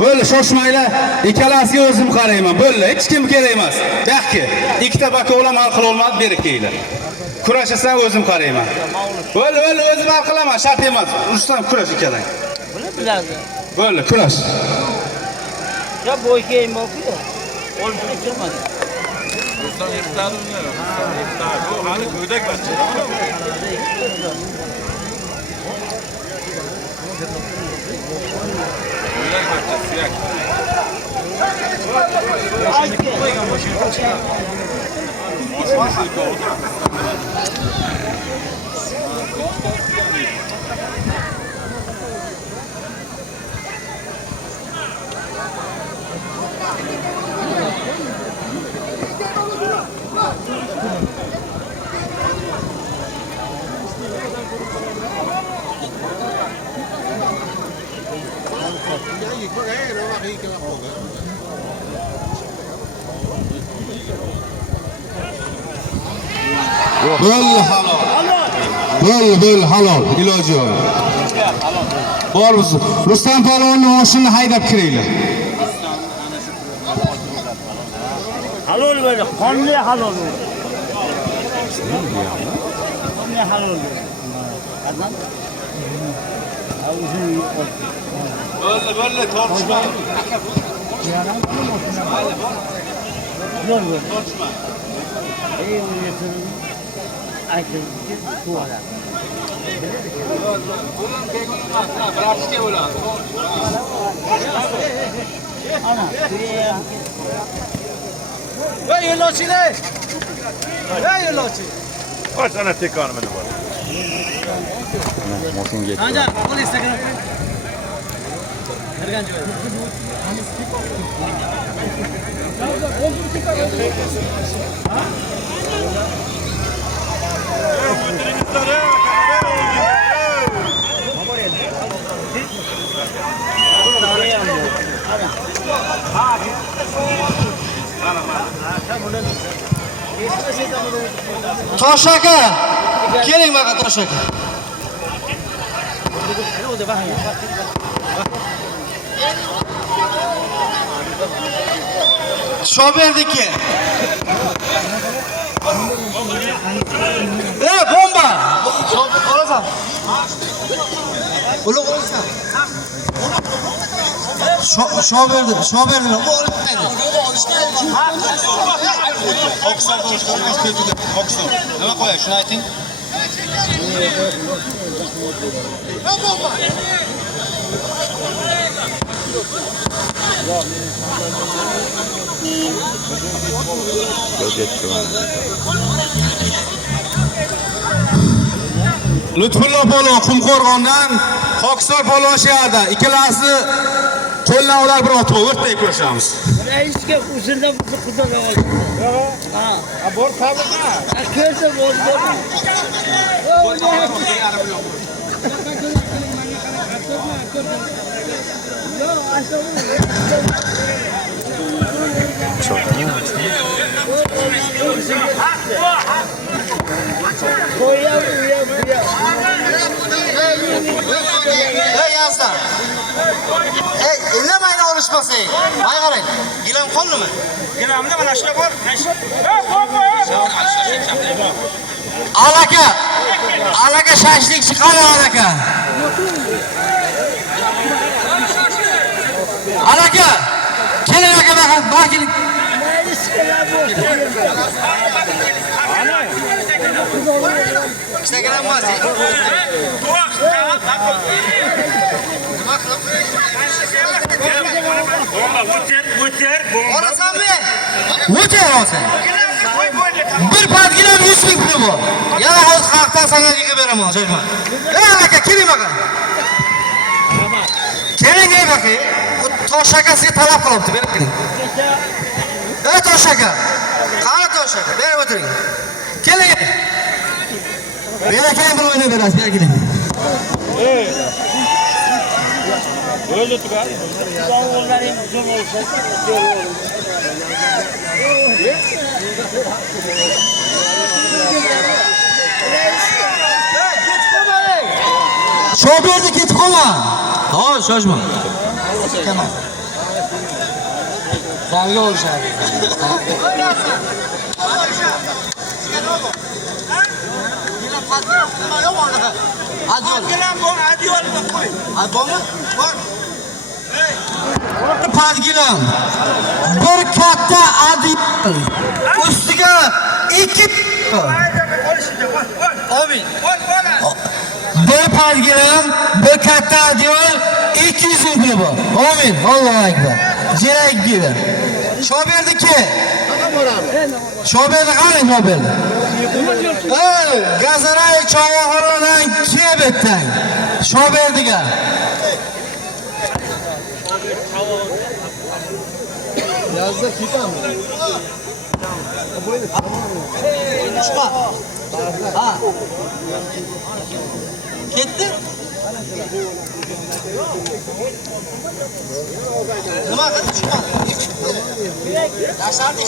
Böyle shoshmanglar, ikkalasiga o'zim qarayman. Böyle hech kim kerak emas. Yaxki, ikkita baka o'lam hal qila olmadi, berkinglar. Kurashasan o'zim qarayman. Böyle o'zim hal qilaman, shart emas. Rustam kurash ikkalang. Buni biladi. Böyle kurash. Ya bo'y keyin bo'lku. Olib chiqmadi. Rustam hektar uni. Hektar. Bu hali go'dak bachcha. Suyak. Böl halol, iloji yo'q. Bor bo'lsin. Rustam polvonning mashinani haydab kiringlar. Halol böyle, qonli halol. Qonli halol. Qazan. Böyle tortma. Yo'l yo'l. Tortma. Aytdim, bu adam. Bunun begon emas, brachka bo'ladi. Ana, Voy yo'lovchilar. Voy yo'lovchi. Qoch ana tekoni mana bor. Qancha pul istagan? Kirgan joy. Tosh aka. Keling baqa Tosh aka. Shoberdiki. Bomba. Olasan. Ulu qo'ysan. Shoberdi. Nima qo'yay, shuni ayting. Lutfullo polvon Qumqo'rg'ondan, Qo'qiston polvon shaharda. Ikkalasi qo'ldan ular bir otib o'rtaga kurashamiz. Raisga usuldan xudoga oldi. Ha, Bor fabrika. kelsa bo'ldi. Hey Aslan. Hey, indamayni olishmasang. May qarang. Gilam qoldimi? Gilamda mana shuna bor. Alaka shashlik chiqadi alaka. Alaka. Keling aka baqir, keling. Instagram masi. O'ter. Olasanmi? O'ter olsan. Bir patgina 100 ming puli bor. Yana hozir xalqdan sanadiga beraman, shoshma. Ey aka, keling baqa. Keling ey baqa. Tosh akasiga talab qilibdi, berib keling. Ey Tosh aka. Qani Tosh aka, berib o'tiring. Keling. Bera keling, bir o'ynab berasiz, bera keling. O'zi turadi. O'g'ullaring uzun bo'lsa, Shoberni ketib qolma. Ha, shoshma. Tamam. Zalga olishadi. Padgilam. Bir katta adil. Ustiga 2 Amin. Bir padgilam, bir katta adil 200 rubl bu. Amin. Allohu akbar. Jirak gibi. Shoberdiki. Shoberni qarang shoberni. Gazaray choyxonadan kebetdan. Shoberdiga. Yazda kitam. Chiqma. Ha. Ketdi? Nima qildi chiqmadi? Yashardi.